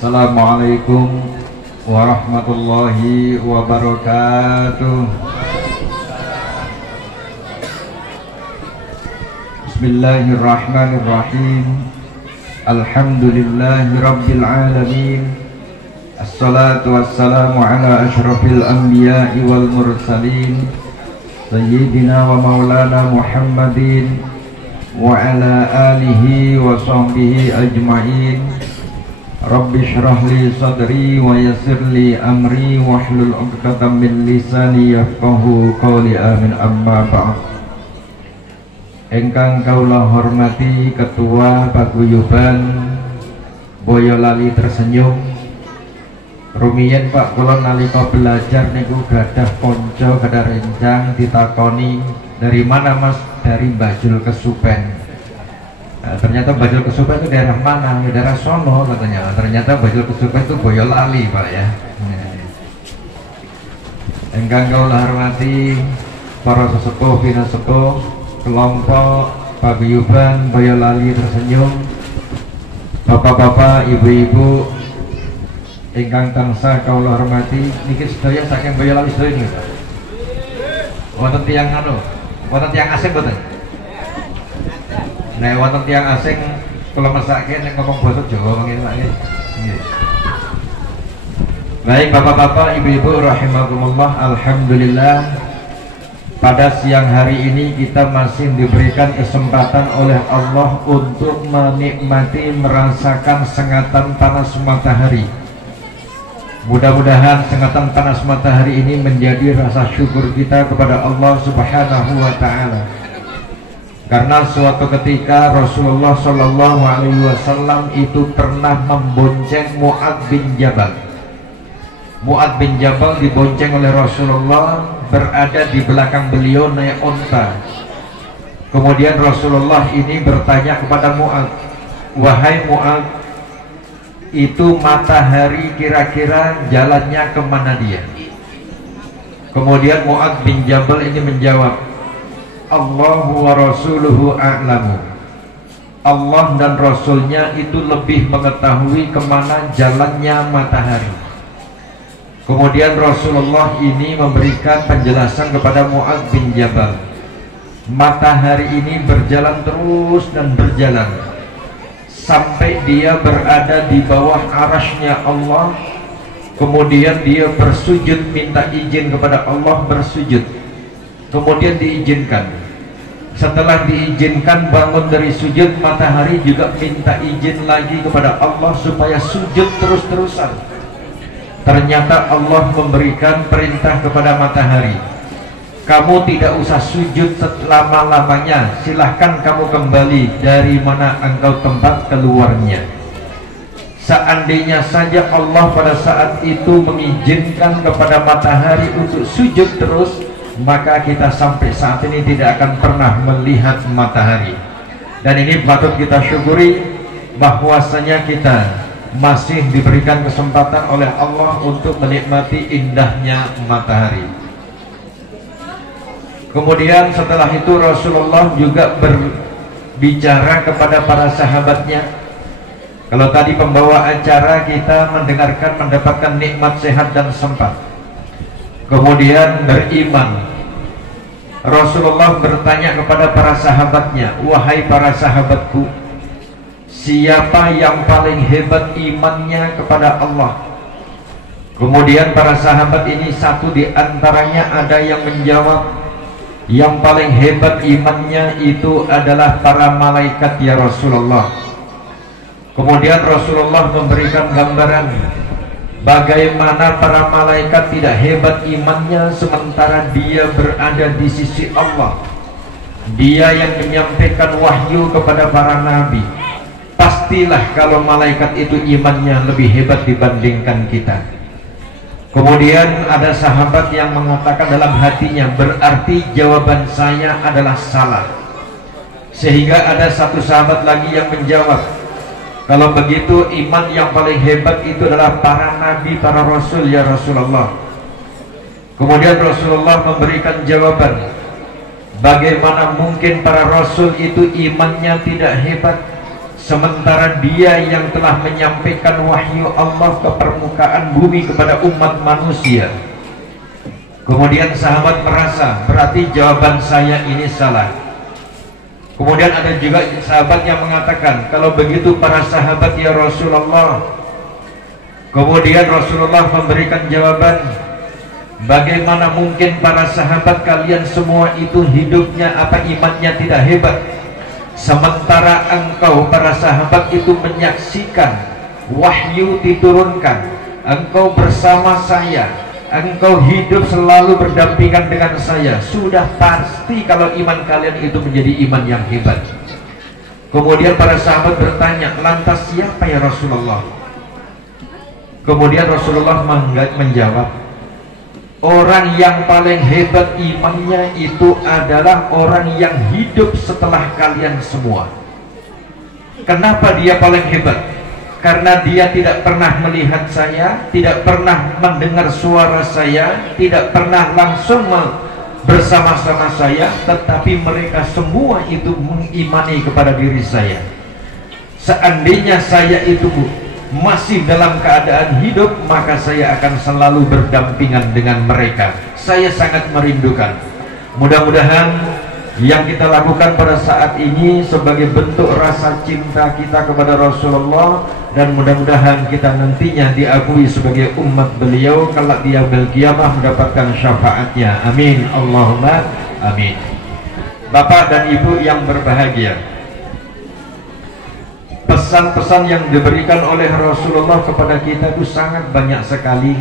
Assalamualaikum warahmatullahi wabarakatuh. Bismillahirrahmanirrahim. Alhamdulillahi rabbil alamin. Assalatu wassalamu ala ashrafil anbiya'i wal mursalin Sayyidina wa maulana Muhammadin wa ala alihi wa sahbihi ajma'in. Rabbi shrah li sadri wa yassir li amri wahlul 'uqdatam min lisani yafqahu qawli. Amin. Amma ba'd. Engkang kaula hormati Ketua Paguyuban Boyolali Tersenyum. Rumiyin Pak, kula nalika belajar niku gadah konco gadah rencang ditakoni, dari mana Mas? Dari Bajul Kesupen. Nah, ternyata Bajul Kesupen itu daerah mana? Ya, daerah sono katanya. Ternyata Bajul Kesupen itu Boyolali Pak ya. Engkang kaula hormati para sesepuh pinasepuh kelompok Paguyuban Boyolali Tersenyum, bapak-bapak, ibu-ibu ingkang tansah kaula hormati, niki sedaya saking Boyolali sedaya niki Pak. Wonten tiyang wonten tiyang asing boten? Nek wonten tiyang asing kula mesake nek ngomong basa Jawa mangke Pak nggih. Baik bapak-bapak, ibu-ibu rahimakumullah, alhamdulillah pada siang hari ini kita masih diberikan kesempatan oleh Allah untuk menikmati, merasakan sengatan panas matahari. Mudah-mudahan sengatan panas matahari ini menjadi rasa syukur kita kepada Allah Subhanahu wa Ta'ala. Karena suatu ketika Rasulullah Shallallahu Alaihi Wasallam itu pernah membonceng Mu'adz bin Jabal. Mu'adz bin Jabal dibonceng oleh Rasulullah, berada di belakang beliau naik onta. Kemudian Rasulullah ini bertanya kepada Mu'adz, wahai Mu'adz, itu matahari kira-kira jalannya kemana dia? Kemudian Mu'adz bin Jabal ini menjawab, Allahu wa rasuluhu a'lamu. Allah dan Rasulnya itu lebih mengetahui kemana jalannya matahari. Kemudian Rasulullah ini memberikan penjelasan kepada Mu'adz bin Jabal, matahari ini berjalan terus dan berjalan sampai dia berada di bawah arasnya Allah. Kemudian dia bersujud, minta izin kepada Allah bersujud, kemudian diizinkan. Setelah diizinkan bangun dari sujud, matahari juga minta izin lagi kepada Allah supaya sujud terus-terusan. Ternyata Allah memberikan perintah kepada matahari, kamu tidak usah sujud selama-lamanya, silahkan kamu kembali dari mana engkau tempat keluarnya. Seandainya saja Allah pada saat itu mengizinkan kepada matahari untuk sujud terus, maka kita sampai saat ini tidak akan pernah melihat matahari. Dan ini patut kita syukuri bahwasanya kita masih diberikan kesempatan oleh Allah untuk menikmati indahnya matahari. Kemudian setelah itu Rasulullah juga berbicara kepada para sahabatnya. Kalau tadi pembawa acara kita mendengarkan, mendapatkan nikmat sehat dan sempat, kemudian beriman. Rasulullah bertanya kepada para sahabatnya, wahai para sahabatku, siapa yang paling hebat imannya kepada Allah? Kemudian para sahabat ini satu di antaranya ada yang menjawab, yang paling hebat imannya itu adalah para malaikat ya Rasulullah. Kemudian Rasulullah memberikan gambaran bagaimana para malaikat tidak hebat imannya sementara dia berada di sisi Allah. Dia yang menyampaikan wahyu kepada para nabi. Pastilah kalau malaikat itu imannya lebih hebat dibandingkan kita. Kemudian ada sahabat yang mengatakan dalam hatinya, berarti jawaban saya adalah salah. Sehingga ada satu sahabat lagi yang menjawab, kalau begitu iman yang paling hebat itu adalah para nabi, para rasul ya Rasulullah. Kemudian Rasulullah memberikan jawaban, bagaimana mungkin para rasul itu imannya tidak hebat sementara dia yang telah menyampaikan wahyu Allah ke permukaan bumi kepada umat manusia. Kemudian sahabat merasa berarti jawaban saya ini salah. Kemudian ada juga sahabat yang mengatakan, kalau begitu para sahabat ya Rasulullah. Kemudian Rasulullah memberikan jawaban, bagaimana mungkin para sahabat kalian semua itu hidupnya apa imannya tidak hebat, sementara engkau para sahabat itu menyaksikan wahyu diturunkan, engkau bersama saya, engkau hidup selalu berdampingan dengan saya, sudah pasti kalau iman kalian itu menjadi iman yang hebat. Kemudian para sahabat bertanya, lantas siapa ya Rasulullah? Kemudian Rasulullah menjawab, orang yang paling hebat imannya itu adalah orang yang hidup setelah kalian semua. Kenapa dia paling hebat? Karena dia tidak pernah melihat saya, tidak pernah mendengar suara saya, tidak pernah langsung bersama-sama saya, tetapi mereka semua itu mengimani kepada diri saya. Seandainya saya itu masih dalam keadaan hidup, maka saya akan selalu berdampingan dengan mereka. Saya sangat merindukan. Mudah-mudahan yang kita lakukan pada saat ini sebagai bentuk rasa cinta kita kepada Rasulullah, dan mudah-mudahan kita nantinya diakui sebagai umat beliau kelak di yaumil qiyamah mendapatkan syafaatnya. Amin Allahumma amin. Bapak dan Ibu yang berbahagia, pesan-pesan yang diberikan oleh Rasulullah kepada kita itu sangat banyak sekali,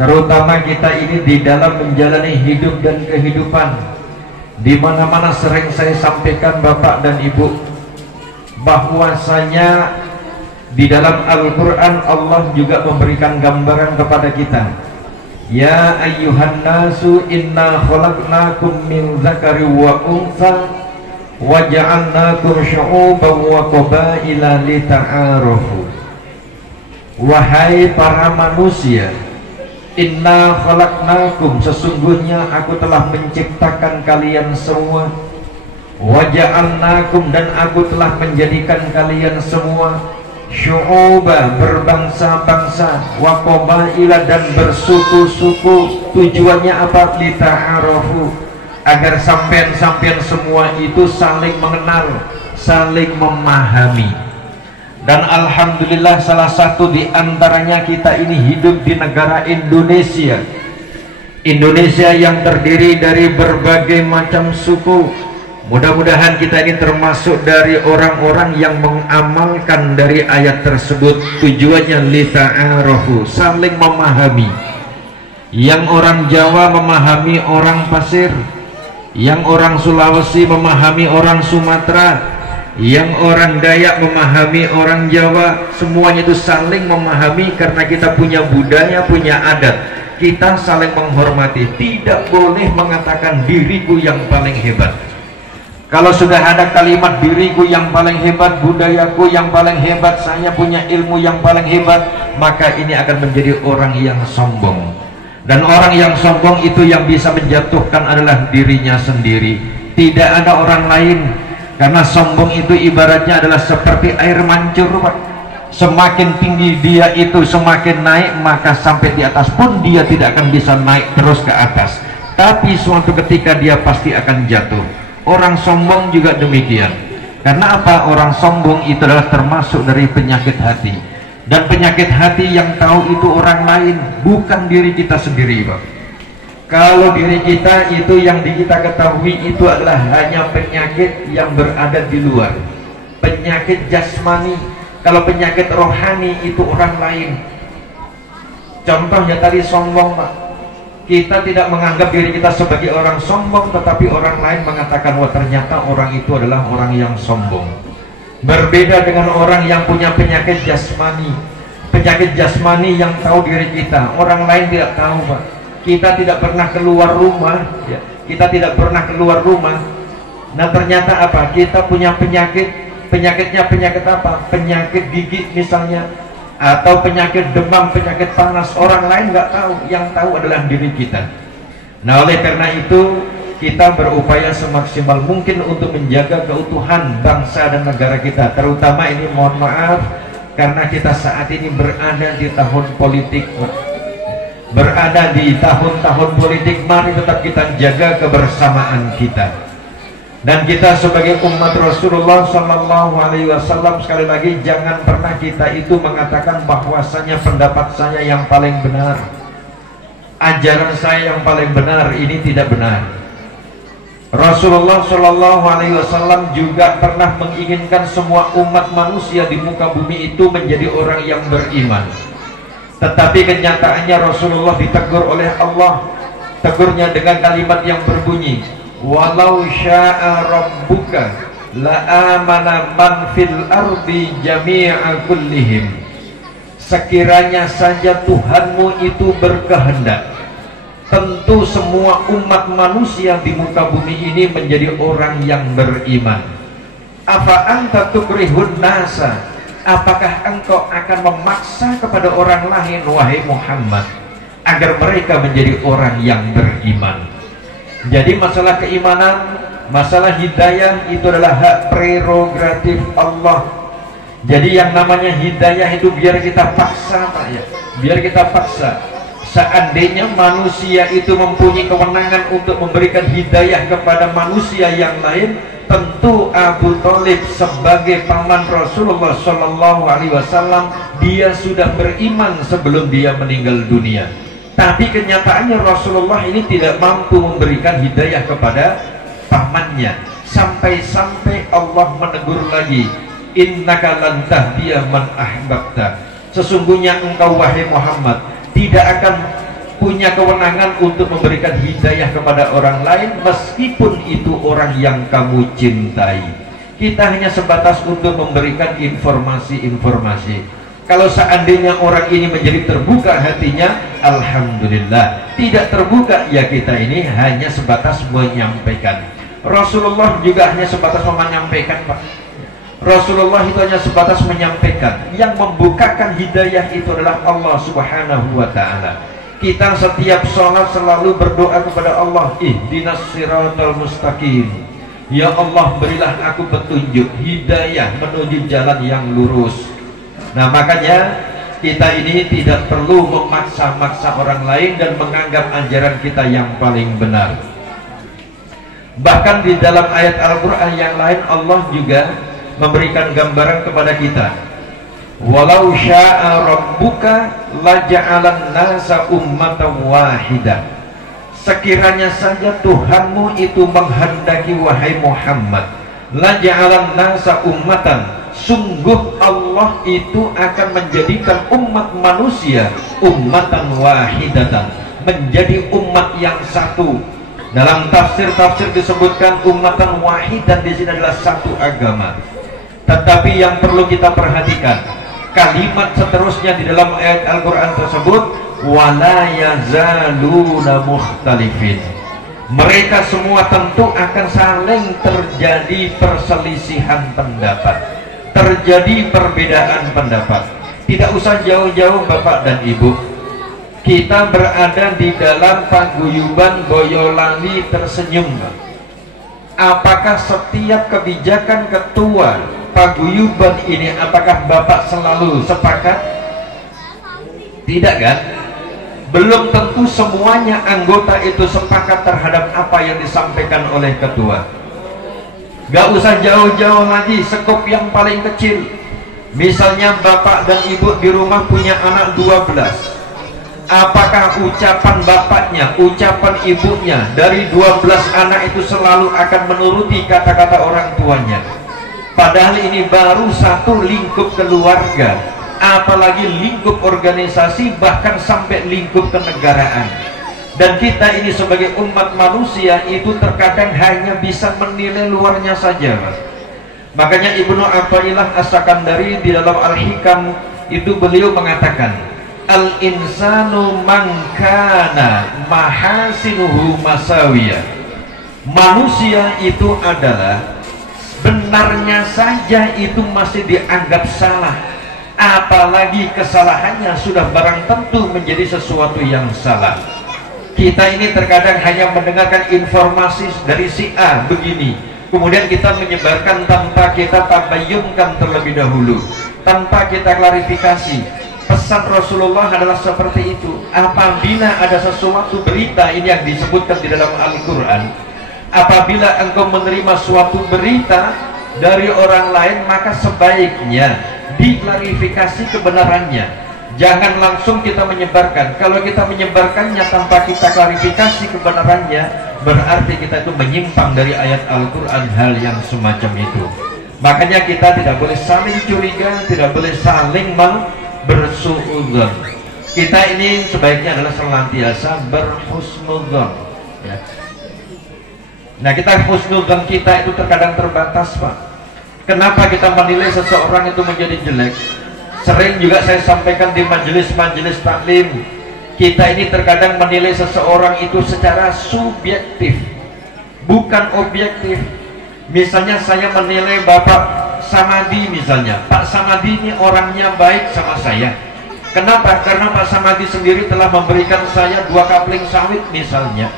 terutama kita ini di dalam menjalani hidup dan kehidupan. Di mana-mana sering saya sampaikan Bapak dan Ibu, bahwasanya di dalam Al-Quran Allah juga memberikan gambaran kepada kita. Ya ayyuhan nasu inna khalaqnakum min dzakari wa untha wa ja'alnakum syu'uban wa qabaila lita'arafu. Wahai para manusia, inna khalaqnakum, sesungguhnya aku telah menciptakan kalian semua, wa ja'alnakum, dan aku telah menjadikan kalian semua, syu'uba, berbangsa-bangsa, wa qabaila, dan bersuku-suku. Tujuannya apa? Lita'arafu, agar sampean-sampean semua itu saling mengenal, saling memahami. Dan alhamdulillah salah satu di antaranya kita ini hidup di negara Indonesia. Indonesia yang terdiri dari berbagai macam suku. Mudah-mudahan kita ini termasuk dari orang-orang yang mengamalkan dari ayat tersebut. Tujuannya lita'arafu, saling memahami. Yang orang Jawa memahami orang Pasir, yang orang Sulawesi memahami orang Sumatera, yang orang Dayak memahami orang Jawa. Semuanya itu saling memahami karena kita punya budaya, punya adat. Kita saling menghormati. Tidak boleh mengatakan diriku yang paling hebat. Kalau sudah ada kalimat diriku yang paling hebat, budayaku yang paling hebat, saya punya ilmu yang paling hebat, maka ini akan menjadi orang yang sombong. Dan orang yang sombong itu yang bisa menjatuhkan adalah dirinya sendiri, tidak ada orang lain. Karena sombong itu ibaratnya adalah seperti air mancur, Pak. Semakin tinggi dia itu semakin naik, maka sampai di atas pun dia tidak akan bisa naik terus ke atas, tapi suatu ketika dia pasti akan jatuh. Orang sombong juga demikian. Karena apa? Orang sombong itu adalah termasuk dari penyakit hati. Dan penyakit hati yang tahu itu orang lain, bukan diri kita sendiri, Pak. Kalau diri kita itu yang kita ketahui itu adalah hanya penyakit yang berada di luar, penyakit jasmani. Kalau penyakit rohani itu orang lain. Contohnya tadi sombong, Pak. Kita tidak menganggap diri kita sebagai orang sombong, tetapi orang lain mengatakan, wah ternyata orang itu adalah orang yang sombong. Berbeda dengan orang yang punya penyakit jasmani. Penyakit jasmani yang tahu diri kita, orang lain tidak tahu, Pak. Kita tidak pernah keluar rumah, ya. Kita tidak pernah keluar rumah. Nah ternyata apa? Kita punya penyakit. Penyakitnya penyakit apa? Penyakit gigi misalnya, atau penyakit demam, penyakit panas. Orang lain nggak tahu, yang tahu adalah diri kita. Nah oleh karena itu kita berupaya semaksimal mungkin untuk menjaga keutuhan bangsa dan negara kita. Terutama ini mohon maaf karena kita saat ini berada di tahun politik, berada di tahun-tahun politik. Mari tetap kita jaga kebersamaan kita. Dan kita sebagai umat Rasulullah Sallallahu Alaihi Wasallam, sekali lagi jangan pernah kita itu mengatakan bahwasanya pendapat saya yang paling benar, ajaran saya yang paling benar. Ini tidak benar. Rasulullah Shallallahu Alaihi Wasallam juga pernah menginginkan semua umat manusia di muka bumi itu menjadi orang yang beriman. Tetapi kenyataannya Rasulullah ditegur oleh Allah. Tegurnya dengan kalimat yang berbunyi, walau sya'a rabbuka la amana man fil ardi jami'a kullihim. Sekiranya saja Tuhanmu itu berkehendak, tentu semua umat manusia di muka bumi ini menjadi orang yang beriman. Afa anta tukrihun nasa, apakah engkau akan memaksa kepada orang lain wahai Muhammad agar mereka menjadi orang yang beriman? Jadi masalah keimanan, masalah hidayah itu adalah hak prerogatif Allah. Jadi yang namanya hidayah itu biar kita paksa Pak ya, biar kita paksa. Seandainya manusia itu mempunyai kewenangan untuk memberikan hidayah kepada manusia yang lain, tentu Abu Thalib sebagai paman Rasulullah Shallallahu Alaihi Wasallam dia sudah beriman sebelum dia meninggal dunia. Tapi kenyataannya Rasulullah ini tidak mampu memberikan hidayah kepada pamannya. Sampai-sampai Allah menegur lagi, innaka lan tahdiya man ahbabta. Sesungguhnya engkau wahai Muhammad tidak akan punya kewenangan untuk memberikan hidayah kepada orang lain meskipun itu orang yang kamu cintai. Kita hanya sebatas untuk memberikan informasi-informasi. Kalau seandainya orang ini menjadi terbuka hatinya, alhamdulillah. Tidak terbuka, ya kita ini hanya sebatas menyampaikan. Rasulullah juga hanya sebatas menyampaikan, Pak. Rasulullah itu hanya sebatas menyampaikan. Yang membukakan hidayah itu adalah Allah Subhanahu wa ta'ala. Kita setiap sholat selalu berdoa kepada Allah, ihdinas siratal mustaqim. Ya Allah, berilah aku petunjuk, hidayah menuju jalan yang lurus. Nah makanya kita ini tidak perlu memaksa-maksa orang lain dan menganggap ajaran kita yang paling benar. Bahkan di dalam ayat Al-Quran yang lain Allah juga memberikan gambaran kepada kita, walau sya'a rabbuka laja'alan nasa ummatan wahidah. Sekiranya saja Tuhanmu itu menghendaki wahai Muhammad, laja'alan nasa ummatan, sungguh Allah itu akan menjadikan umat manusia ummatan wahidatan, menjadi umat yang satu. Dalam tafsir-tafsir disebutkan ummatan wahidan di sini adalah satu agama. Tetapi yang perlu kita perhatikan, kalimat seterusnya di dalam ayat Al-Quran tersebut, wala yazaluna mukhtalifin. Mereka semua tentu akan saling terjadi perselisihan pendapat, terjadi perbedaan pendapat. Tidak usah jauh-jauh Bapak dan Ibu, kita berada di dalam paguyuban Boyolali tersenyum. Apakah setiap kebijakan ketua paguyuban ini, apakah Bapak selalu sepakat? Tidak kan? Belum tentu semuanya anggota itu sepakat terhadap apa yang disampaikan oleh ketua. Gak usah jauh-jauh lagi, skop yang paling kecil. Misalnya Bapak dan Ibu di rumah punya anak 12. Apakah ucapan bapaknya, ucapan ibunya dari 12 anak itu selalu akan menuruti kata-kata orang tuanya? Padahal ini baru satu lingkup keluarga, apalagi lingkup organisasi, bahkan sampai lingkup kenegaraan. Dan kita ini sebagai umat manusia itu terkadang hanya bisa menilai luarnya saja, Mas. Makanya Ibnu Athaillah As-Sakandari di dalam Al-Hikam itu beliau mengatakan, al-insanu man kana mahasinuhu masawiyah. Manusia itu adalah benarnya saja itu masih dianggap salah, apalagi kesalahannya sudah barang tentu menjadi sesuatu yang salah. Kita ini terkadang hanya mendengarkan informasi dari si A begini, kemudian kita menyebarkan tanpa kita tabayyunkan terlebih dahulu, tanpa kita klarifikasi. Pesan Rasulullah adalah seperti itu. Apabila ada sesuatu berita, ini yang disebutkan di dalam Al-Quran, apabila engkau menerima suatu berita dari orang lain, maka sebaiknya diklarifikasi kebenarannya. Jangan langsung kita menyebarkan. Kalau kita menyebarkannya tanpa kita klarifikasi kebenarannya, berarti kita itu menyimpang dari ayat Al-Quran, hal yang semacam itu. Makanya kita tidak boleh saling curiga, tidak boleh saling bersuudzon. Kita ini sebaiknya adalah senantiasa berhusnudzon, ya. Nah, kita husnudzon kita itu terkadang terbatas, Pak. Kenapa kita menilai seseorang itu menjadi jelek? Sering juga saya sampaikan di majelis-majelis taklim, kita ini terkadang menilai seseorang itu secara subjektif, bukan objektif. Misalnya saya menilai Bapak Samadi misalnya, Pak Samadi ini orangnya baik sama saya. Kenapa? Karena Pak Samadi sendiri telah memberikan saya 2 kapling sawit misalnya.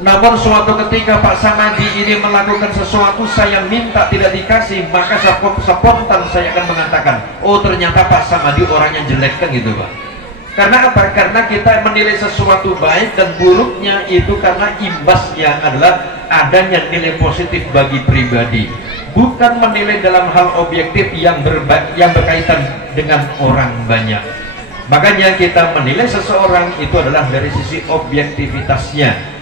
Namun suatu ketika Pak Samadi ini melakukan sesuatu, saya minta tidak dikasih, maka spontan saya akan mengatakan, oh ternyata Pak Samadi orangnya jelek, kan gitu, Pak. Karena apa? Karena kita menilai sesuatu baik dan buruknya itu karena imbasnya adalah adanya nilai positif bagi pribadi, bukan menilai dalam hal objektif yang berkaitan dengan orang banyak. Makanya kita menilai seseorang itu adalah dari sisi objektivitasnya.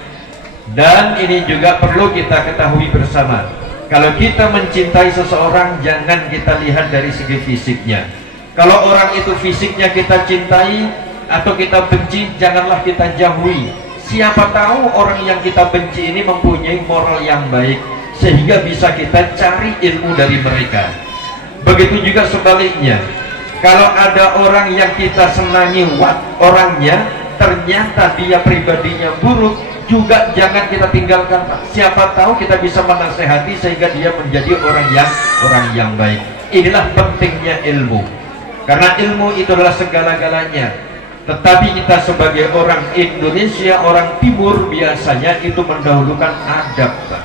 Dan ini juga perlu kita ketahui bersama, kalau kita mencintai seseorang, jangan kita lihat dari segi fisiknya. Kalau orang itu fisiknya kita cintai atau kita benci, janganlah kita jauhi. Siapa tahu orang yang kita benci ini mempunyai moral yang baik, sehingga bisa kita cari ilmu dari mereka. Begitu juga sebaliknya, kalau ada orang yang kita senangi orangnya, ternyata dia pribadinya buruk, juga jangan kita tinggalkan, Pak. Siapa tahu kita bisa menasehati sehingga dia menjadi orang yang baik. Inilah pentingnya ilmu, karena ilmu itu adalah segala-galanya. Tetapi kita sebagai orang Indonesia, orang Timur, biasanya itu mendahulukan adab, Pak.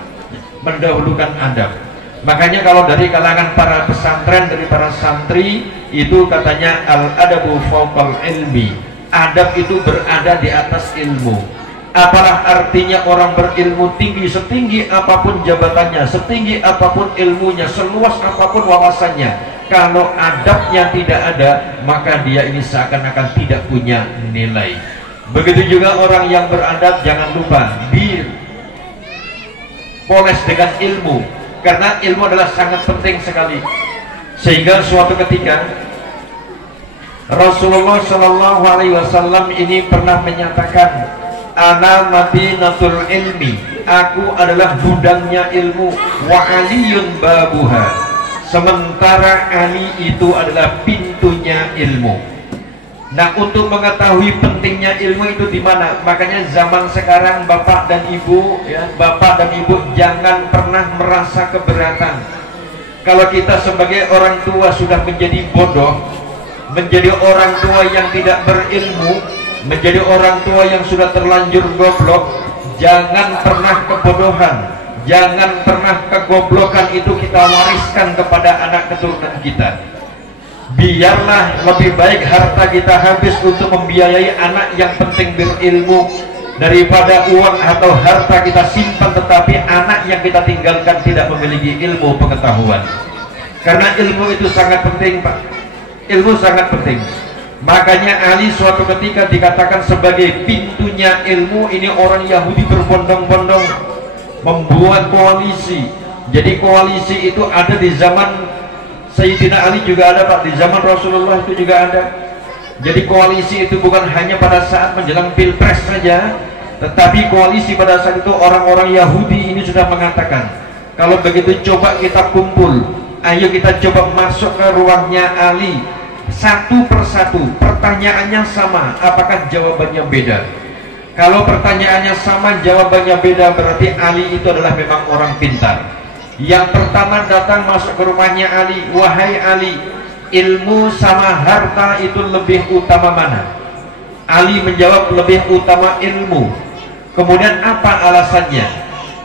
Mendahulukan adab. Makanya kalau dari kalangan para pesantren, dari para santri, itu katanya al-adabu fawqal ilmi. Adab itu berada di atas ilmu. Apalah artinya orang berilmu tinggi, setinggi apapun jabatannya, setinggi apapun ilmunya, seluas apapun wawasannya, kalau adabnya tidak ada, maka dia ini seakan-akan tidak punya nilai. Begitu juga orang yang beradab, jangan lupa dipoles dengan ilmu, karena ilmu adalah sangat penting sekali. Sehingga suatu ketika Rasulullah Shallallahu Alaihi Wasallam ini pernah menyatakan, ana madinatul ilmi, aku adalah gudangnya ilmu, wa aliyun babuha, sementara Ali itu adalah pintunya ilmu. Nah, untuk mengetahui pentingnya ilmu itu di mana? Makanya zaman sekarang Bapak dan Ibu, ya, Bapak dan Ibu jangan pernah merasa keberatan kalau kita sebagai orang tua sudah menjadi bodoh, menjadi orang tua yang tidak berilmu, menjadi orang tua yang sudah terlanjur goblok. Jangan pernah kebodohan, jangan pernah kegoblokan itu kita wariskan kepada anak keturunan kita. Biarlah lebih baik harta kita habis untuk membiayai anak yang penting berilmu, daripada uang atau harta kita simpan tetapi anak yang kita tinggalkan tidak memiliki ilmu pengetahuan. Karena ilmu itu sangat penting, Pak. Ilmu sangat penting. Makanya Ali suatu ketika dikatakan sebagai pintunya ilmu. Ini orang Yahudi berbondong-bondong membuat koalisi. Jadi koalisi itu ada di zaman Sayyidina Ali juga ada, Pak. Di zaman Rasulullah itu juga ada. Jadi koalisi itu bukan hanya pada saat menjelang pilpres saja, tetapi koalisi pada saat itu orang-orang Yahudi ini sudah mengatakan, kalau begitu coba kita kumpul, ayo kita coba masuk ke ruangnya Ali. Satu persatu pertanyaannya sama, apakah jawabannya beda? Kalau pertanyaannya sama, jawabannya beda, berarti Ali itu adalah memang orang pintar. Yang pertama datang masuk ke rumahnya Ali, wahai Ali, ilmu sama harta itu lebih utama mana? Ali menjawab, lebih utama ilmu. Kemudian apa alasannya?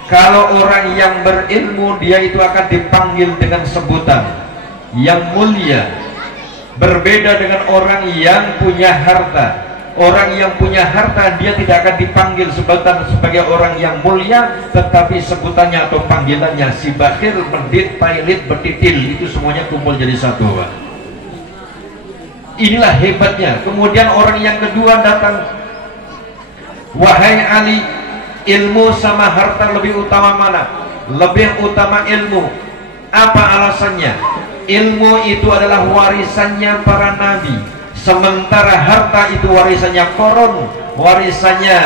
Kalau orang yang berilmu, dia itu akan dipanggil dengan sebutan yang mulia, berbeda dengan orang yang punya harta. Orang yang punya harta, dia tidak akan dipanggil sebutan sebagai orang yang mulia, tetapi sebutannya atau panggilannya si bakhil, mendit, pailit, betitil, itu semuanya kumpul jadi satu, Pak. Inilah hebatnya. Kemudian orang yang kedua datang, wahai Ali, ilmu sama harta lebih utama mana? Lebih utama ilmu. Apa alasannya? Ilmu itu adalah warisannya para nabi, sementara harta itu warisannya Korun, warisannya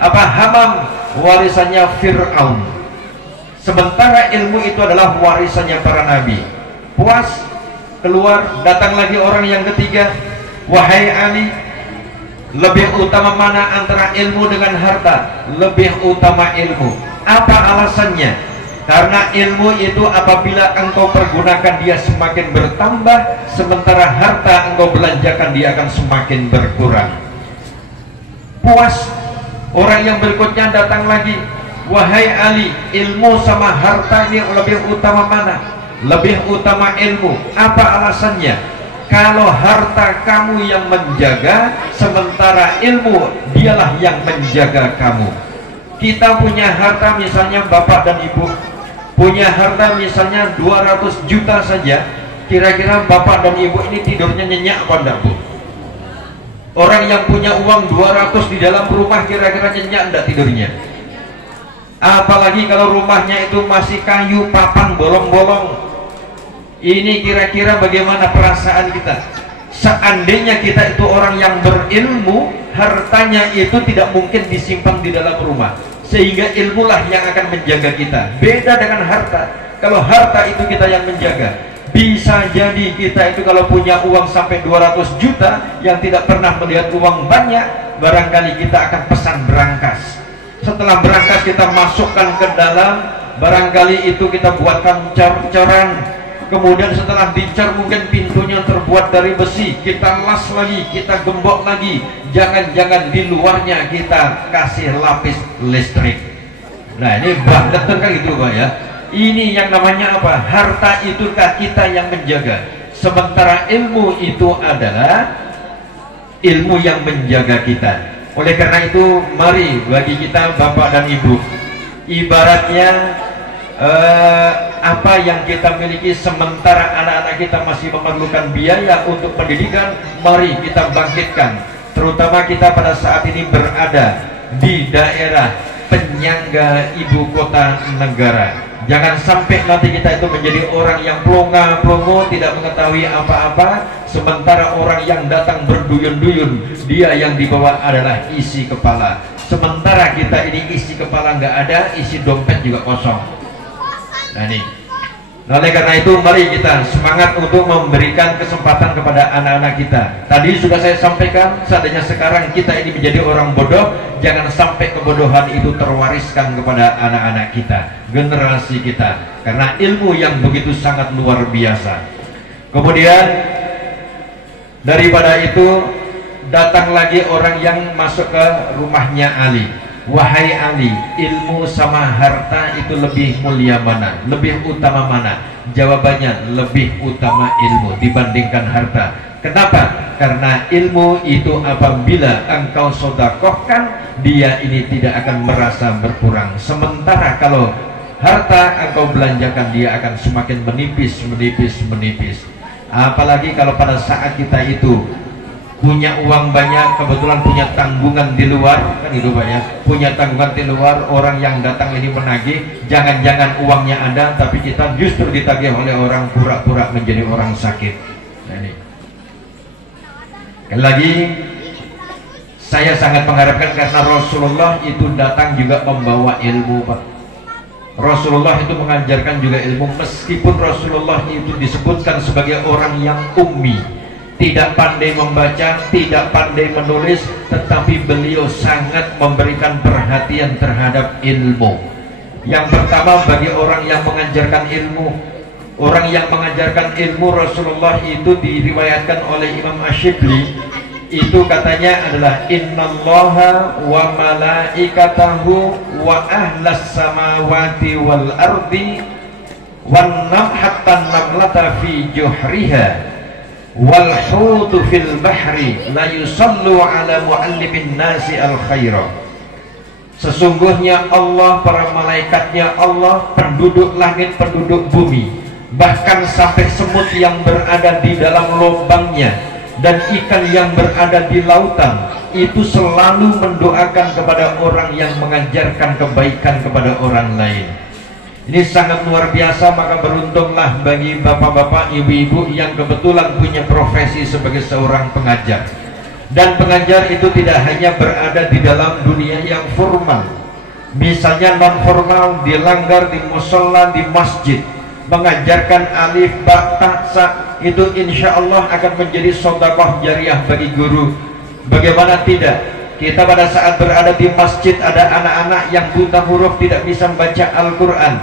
Hamam, warisannya Fir'aun. Sementara ilmu itu adalah warisannya para nabi. Puas, keluar, datang lagi orang yang ketiga, wahai Ali, lebih utama mana antara ilmu dengan harta? Lebih utama ilmu. Apa alasannya? Karena ilmu itu apabila engkau pergunakan dia semakin bertambah, sementara harta engkau belanjakan dia akan semakin berkurang. Puas, orang yang berikutnya datang lagi, wahai Ali, ilmu sama harta ini lebih utama mana? Lebih utama ilmu. Apa alasannya? Kalau harta kamu yang menjaga, sementara ilmu dialah yang menjaga kamu. Kita punya harta, misalnya bapak dan ibu punya harta misalnya 200 juta saja, kira-kira bapak dan ibu ini tidurnya nyenyak apa enggak, Bu? Orang yang punya uang 200 di dalam rumah, kira-kira nyenyak enggak tidurnya? Apalagi kalau rumahnya itu masih kayu, papan bolong-bolong. Ini kira-kira bagaimana perasaan kita? Seandainya kita itu orang yang berilmu, hartanya itu tidak mungkin disimpan di dalam rumah, sehingga ilmulah yang akan menjaga kita. Beda dengan harta. Kalau harta itu kita yang menjaga, bisa jadi kita itu kalau punya uang sampai 200 juta yang tidak pernah melihat uang banyak, barangkali kita akan pesan berangkas. Setelah berangkas kita masukkan ke dalam, barangkali itu kita buatkan cor-coran. Kemudian setelah dicor, mungkin pintunya terbuat dari besi, kita las lagi, kita gembok lagi, jangan-jangan di luarnya kita kasih lapis listrik. Nah, ini banget kan gitu, Pak ya. Ini yang namanya apa? Harta itu kita yang menjaga, sementara ilmu itu adalah ilmu yang menjaga kita. Oleh karena itu, mari bagi kita bapak dan ibu, ibaratnya apa yang kita miliki, sementara anak-anak kita masih memerlukan biaya untuk pendidikan, mari kita bangkitkan. Terutama kita pada saat ini berada di daerah penyangga ibu kota negara. Jangan sampai nanti kita itu menjadi orang yang plonga-plongo, tidak mengetahui apa-apa, sementara orang yang datang berduyun-duyun, dia yang dibawa adalah isi kepala. Sementara kita ini isi kepala nggak ada, isi dompet juga kosong. Nah, ini. Nah, oleh karena itu mari kita semangat untuk memberikan kesempatan kepada anak-anak kita. Tadi sudah saya sampaikan, seandainya sekarang kita ini menjadi orang bodoh, jangan sampai kebodohan itu terwariskan kepada anak-anak kita, generasi kita, karena ilmu yang begitu sangat luar biasa. Kemudian daripada itu datang lagi orang yang masuk ke rumahnya Ali. Wahai Ali, ilmu sama harta itu lebih mulia mana? Lebih utama mana? Jawabannya lebih utama ilmu dibandingkan harta. Kenapa? Karena ilmu itu apabila engkau sedekahkan, dia ini tidak akan merasa berkurang. Sementara kalau harta engkau belanjakan, dia akan semakin menipis, menipis, menipis. Apalagi kalau pada saat kita itu punya uang banyak, kebetulan punya tanggungan di luar, kan gitu Pak ya, punya tanggungan di luar, orang yang datang ini menagih, jangan-jangan uangnya ada, tapi kita justru ditagih oleh orang, pura-pura menjadi orang sakit. Nah, ini sekali lagi saya sangat mengharapkan, karena Rasulullah itu datang juga membawa ilmu, Pak. Rasulullah itu mengajarkan juga ilmu, meskipun Rasulullah itu disebutkan sebagai orang yang ummi, tidak pandai membaca, tidak pandai menulis, tetapi beliau sangat memberikan perhatian terhadap ilmu. Yang pertama, bagi orang yang mengajarkan ilmu, orang yang mengajarkan ilmu, Rasulullah itu diriwayatkan oleh Imam Ash-Shibli, itu katanya adalah innallaha wa malaikatahu wa ahlas samawati wal ardi wan namhatan namlata fi juhriha wal hutu fil bahri la yusallu ala muallimin nasi al khaira. Sesungguhnya Allah, para malaikatnya Allah, penduduk langit, penduduk bumi, bahkan sampai semut yang berada di dalam lubangnya dan ikan yang berada di lautan, itu selalu mendoakan kepada orang yang mengajarkan kebaikan kepada orang lain. Ini sangat luar biasa. Maka beruntunglah bagi bapak-bapak, ibu-ibu yang kebetulan punya profesi sebagai seorang pengajar. Dan pengajar itu tidak hanya berada di dalam dunia yang formal, misalnya non formal, di langgar, di musola, di masjid, mengajarkan alif, ba, ta, sa, itu insya Allah akan menjadi sedekah jariah bagi guru. Bagaimana tidak, kita pada saat berada di masjid ada anak-anak yang buta huruf, tidak bisa membaca Al-Quran,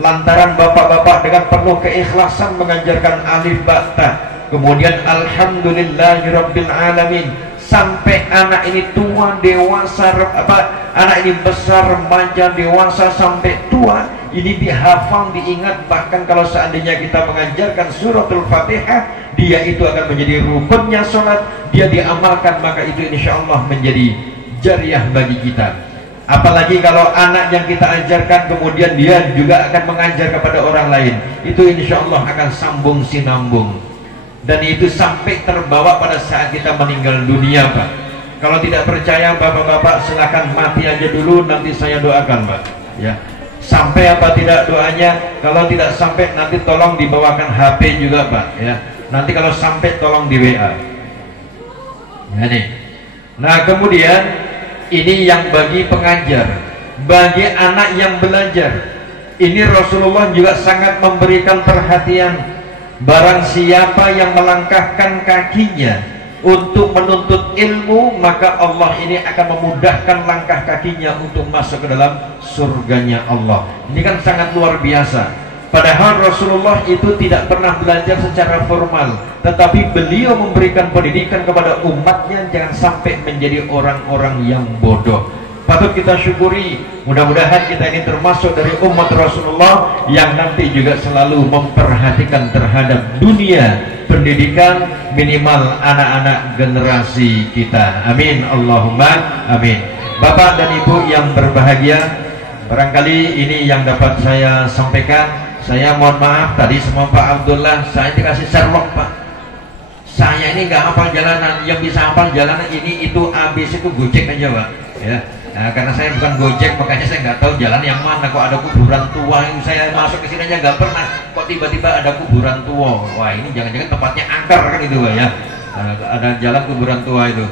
lantaran bapak-bapak dengan penuh keikhlasan mengajarkan alif, ba, ta, kemudian alhamdulillahirabbil alamin, sampai anak ini tua, dewasa, anak ini besar, remaja, dewasa, sampai tua, ini dihafal, diingat. Bahkan kalau seandainya kita mengajarkan suratul Fatihah, dia itu akan menjadi rukunnya sholat, dia diamalkan, maka itu insya Allah menjadi jariah bagi kita. Apalagi kalau anak yang kita ajarkan kemudian dia juga akan mengajar kepada orang lain, itu insya Allah akan sambung sinambung. Dan itu sampai terbawa pada saat kita meninggal dunia, Pak. Kalau tidak percaya bapak-bapak, silakan mati aja dulu, nanti saya doakan, Pak. Ya, sampai apa tidak doanya? Kalau tidak sampai, nanti tolong dibawakan HP juga, Pak. Ya, nanti kalau sampai tolong di WA. Ya, nih. Nah, kemudian ini yang bagi pengajar, bagi anak yang belajar. Ini Rasulullah juga sangat memberikan perhatian. Barang siapa yang melangkahkan kakinya untuk menuntut ilmu, maka Allah ini akan memudahkan langkah kakinya untuk masuk ke dalam surganya Allah. Ini kan sangat luar biasa. Padahal Rasulullah itu tidak pernah belajar secara formal, tetapi beliau memberikan pendidikan kepada umatnya jangan sampai menjadi orang-orang yang bodoh. Patut kita syukuri. Mudah-mudahan kita ini termasuk dari umat Rasulullah yang nanti juga selalu memperhatikan terhadap dunia pendidikan, minimal anak-anak generasi kita. Amin, Allahumma amin. Bapak dan Ibu yang berbahagia, barangkali ini yang dapat saya sampaikan. Saya mohon maaf tadi sama Pak Abdullah, saya dikasih Sherlock, Pak. Saya ini nggak hafal jalanan, yang bisa hafal jalanan ini itu ABC itu Gojek aja, Pak. Ya. Nah, karena saya bukan Gojek, makanya saya nggak tahu jalan yang mana. Kok ada kuburan tua, yang saya masuk ke sini aja nggak pernah. Kok tiba-tiba ada kuburan tua? Wah, ini jangan-jangan tempatnya angker kan itu, Pak, ya. Nah, ada jalan kuburan tua itu.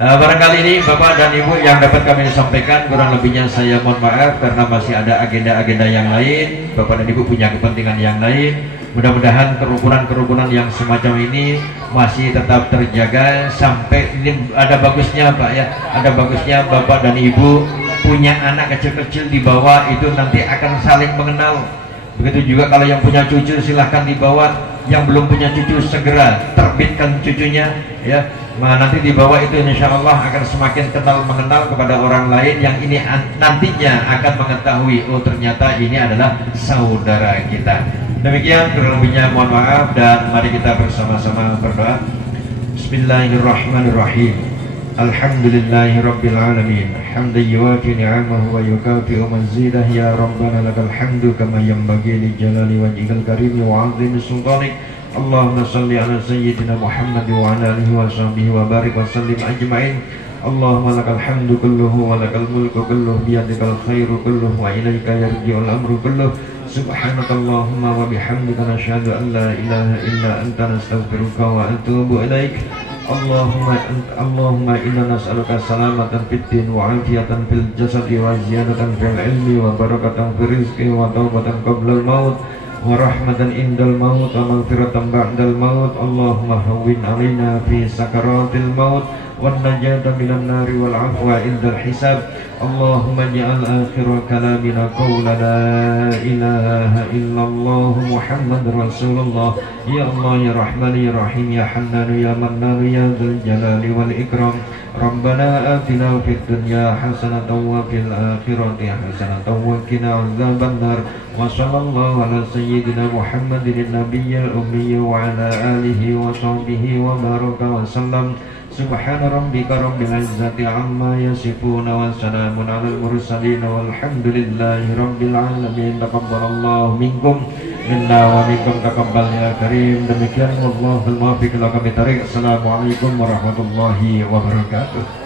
Barangkali ini Bapak dan Ibu yang dapat kami sampaikan, kurang lebihnya saya mohon maaf karena masih ada agenda-agenda yang lain. Bapak dan Ibu punya kepentingan yang lain. Mudah-mudahan kerukunan-kerukunan yang semacam ini masih tetap terjaga sampai ini. Ada bagusnya, Pak, ya, ada bagusnya Bapak dan Ibu punya anak kecil-kecil di bawah, itu nanti akan saling mengenal. Begitu juga kalau yang punya cucu silahkan dibawa, yang belum punya cucu segera terbitkan cucunya, ya. Nah, nanti di bawah itu insya Allah akan semakin kenal mengenal kepada orang lain yang ini nantinya akan mengetahui, oh ternyata ini adalah saudara kita. Demikian kurang lebihnya mohon maaf, dan mari kita bersama-sama berdoa. Bismillahirrahmanirrahim. Alhamdulillahirabbil alamin. Hamdan yuwafi ni'amahu wa yukafi'u mazidah. Ya Rabbana lakal hamdu kama yanbaghi li jalali wajhikal karim wa 'azimi sultanik. Allahumma salli ala sayyidina Muhammad wa ala alihi wa sahbihi wa barik wa sallim ajma'in. Allahumma lakal hamdu kulluhu wa lakal mulku kulluhu biyadikal khairu kulluhu wa ilaika yarji'ul amru kulluhu. Subhanakallahumma wa bihamdika nashhadu an la ilaha illa anta nastaghfiruka wa atubu ilaik. Allahumma inna nas'aluka salamatan fid din wa afiyatan fil jasadi wa ziyadatan fil ilmi wa barakatan fil rizqi wa taubatan qabla al maut wa rahmatan indal maut wa maghfiratan ba'dal maut. Allahumma hawwin alaina fi sakaratil maut wan najata minan nari wal afwa indal hisab اللهم اجعل آخر كلامنا قول لا إله إلا الله محمد رسول الله. يا الله يا رحمن يا رحيم يا حنان يا منان يا ذا الجلال والإكرام. ربنا آتنا في الدنيا حسنة وفي الآخرة حسنة وقنا عذاب النار. وصلى الله على سيدنا محمد النبي الأمي وعلى آله وصحبه وبارك وسلم. سبحان ربك رب العزة عما يصفون وسلام على المرسلين والحمد لله رب العالمين. تقبل الله منكم minna wa minkum taqabbal ya karim. Demikian wallahul muwaffiq ila aqwamit thariq. Assalamualaikum warahmatullahi wabarakatuh.